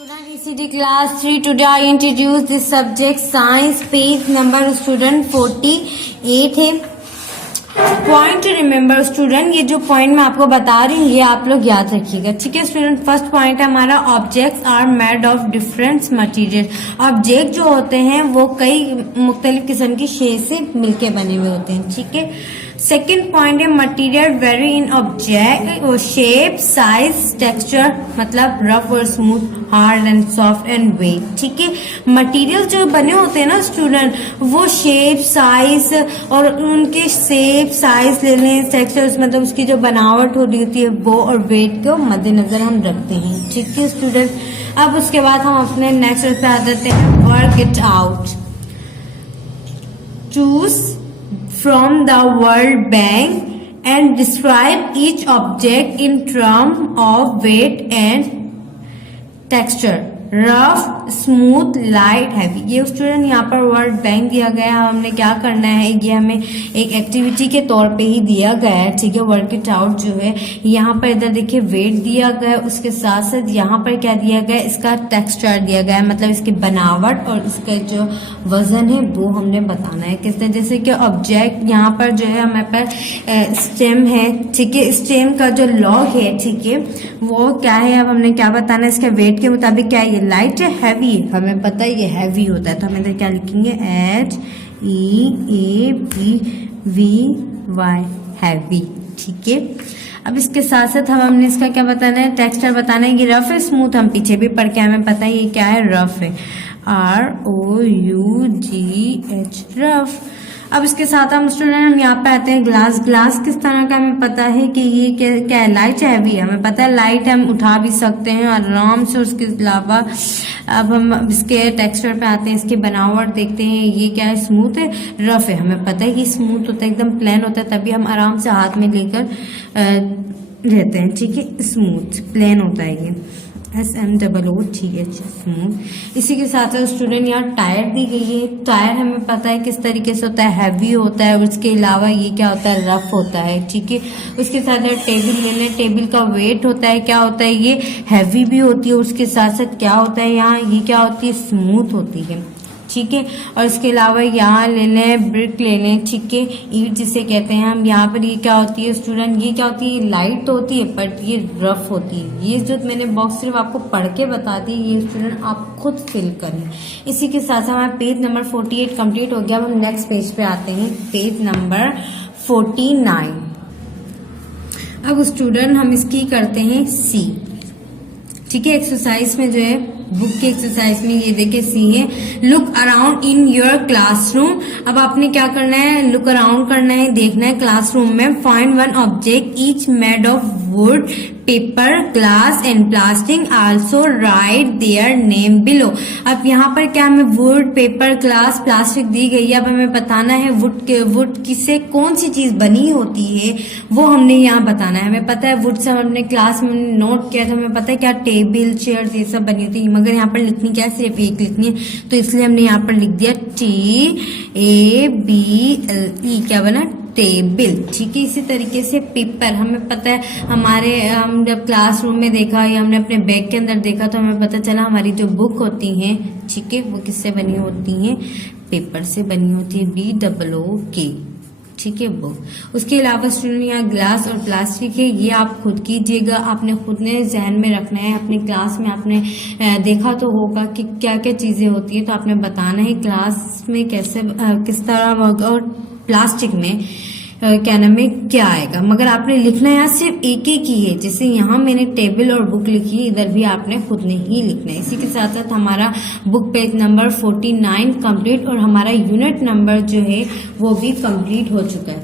Student ECT class 3 today I introduce this subject science page number student 48 है। Point two remember student, ये जो point मैं आपको बता रही हूँ ये आप लोग याद रखिएगा, ठीक है स्टूडेंट। फर्स्ट पॉइंट है हमारा objects are made of different material. Object जो होते हैं वो कई मुख्तलिफ किस्म की शे से मिलके बने हुए होते हैं, ठीक है। सेकेंड पॉइंट है material very in object shape size texture, मतलब रफ और smooth, hard and soft and wait, ठीक है। मटेरियल जो बने होते हैं ना स्टूडेंट, वो शेप साइज और उनके शेप साइज ले लें, टेक्सचर मतलब उसकी जो बनावट होती है वो, और वेट को मद्देनजर हम रखते हैं, ठीक है स्टूडेंट। अब उसके बाद हम अपने नेक्स्ट पे आ जाते हैं, work it out. Choose from the World Bank and describe each object in terms of weight and texture, rough, smooth, light, heavy. ये स्टूडेंट यहाँ पर वर्ल्ड बैंक दिया गया है, हमने क्या करना है, ये हमें एक एक्टिविटी के तौर पे ही दिया गया है, ठीक है। वर्क इट आउट जो है यहाँ पर इधर देखिए वेट दिया गया है, उसके साथ साथ यहाँ पर क्या दिया गया है, इसका टेक्सचर दिया गया है, मतलब इसकी बनावट और इसका जो वजन है वो हमने बताना है किस तरह। जैसे कि ऑब्जेक्ट यहाँ पर जो है हमारे पास स्टेम है, ठीक है। स्टेम का जो लॉग है, ठीक है, वो क्या है, अब हमने क्या बताना है, इसके वेट के मुताबिक क्या है, लाइट है, हैवी है, हमें पता है ये हैवी होता है, तो हम इधर क्या लिखेंगे, HEAVY, हैवी, ठीक है। अब इसके साथ साथ हमने इसका क्या बताना है, टेक्सचर बताना है, ये रफ है, स्मूथ, हम पीछे भी पढ़ के हमें पता है ये क्या है, रफ है, ROUGH, रफ। अब इसके साथ हम स्टूडेंट हम यहाँ पे आते हैं, ग्लास। ग्लास किस तरह का हमें पता है कि ये क्या है, लाइट है, हैवी है, हमें पता है लाइट हम उठा भी सकते हैं आराम से। उसके अलावा अब हम इसके टेक्सचर पे आते हैं, इसकी बनावट देखते हैं, ये क्या है, स्मूथ है, रफ है, हमें पता है कि स्मूथ होता है, एकदम प्लेन होता है, तभी हम आराम से हाथ में लेकर रहते हैं, ठीक है। स्मूथ प्लेन होता है ये, SMOOTH, स्मूथ। इसी के साथ साथ स्टूडेंट यहाँ टायर दी गई है, टायर हमें पता है किस तरीके से होता है, हैवी होता है, और उसके अलावा ये क्या होता है, रफ होता है, ठीक है। उसके साथ साथ टेबल ले लें, टेबल का वेट होता है, क्या होता है, ये हैवी भी होती है, उसके साथ साथ क्या होता है, यहाँ ये क्या होती है, स्मूथ होती है, ठीक है। और इसके अलावा यहाँ ले लें, ब्रिक ले लें, ठीक है, ईंट जिसे कहते हैं हम, यहाँ पर ये क्या होती है स्टूडेंट, ये क्या होती है, लाइट तो होती है बट ये रफ होती है। ये जो मैंने बॉक्स सिर्फ आपको पढ़ के बता दी, ये स्टूडेंट आप खुद फिल करें। इसी के साथ साथ हमारा पेज नंबर 48 कंप्लीट हो गया। अब हम नेक्स्ट पेज पे आते हैं, पेज नंबर 49। अब स्टूडेंट हम इसकी करते हैं सी, ठीक है। एक्सरसाइज में जो है, बुक की एक्सरसाइज में ये देखिए सी है, look around in your classroom. अब आपने क्या करना है, लुक अराउंड करना है, देखना है क्लासरूम में। Find one object each made of would, paper, glass and plastic, also right their name below. अब यहाँ पर क्या हमें वुड, पेपर, ग्लास, प्लास्टिक दी गई है। अब हमें बताना है वुड किससे कौन सी चीज बनी होती है वो हमने यहाँ बताना है। हमें पता है वुड से हमने क्लास में नोट किया था, हमें पता है क्या टेबल, चेयर ये सब बनी होती है, मगर यहाँ पर लिखनी क्या है, सिर्फ एक लिखनी है, तो इसलिए हमने यहाँ पर लिख दिया TABLE, क्या बना, टेबल, ठीक है। इसी तरीके से पेपर, हमें पता है हम जब क्लासरूम में देखा या हमने अपने बैग के अंदर देखा तो हमें पता चला हमारी जो बुक होती हैं, ठीक है, वो किससे बनी होती हैं, पेपर से बनी होती है, BOOK, ठीक है, बुक। उसके अलावा स्टूडेंट यहाँ ग्लास और प्लास्टिक है, ये आप खुद कीजिएगा, आपने खुद ने जहन में रखना है। अपनी क्लास में आपने देखा तो होगा कि क्या क्या चीजें होती है, तो आपने बताना है क्लास में कैसे किस तरह, और प्लास्टिक में क्या नाम है, क्या आएगा, मगर आपने लिखना है यहाँ सिर्फ एक ही है। जैसे यहाँ मैंने टेबल और बुक लिखी है, इधर भी आपने खुद ने ही लिखना है। इसी के साथ साथ हमारा बुक पेज नंबर 49 कंप्लीट, और हमारा यूनिट नंबर जो है वो भी कंप्लीट हो चुका है।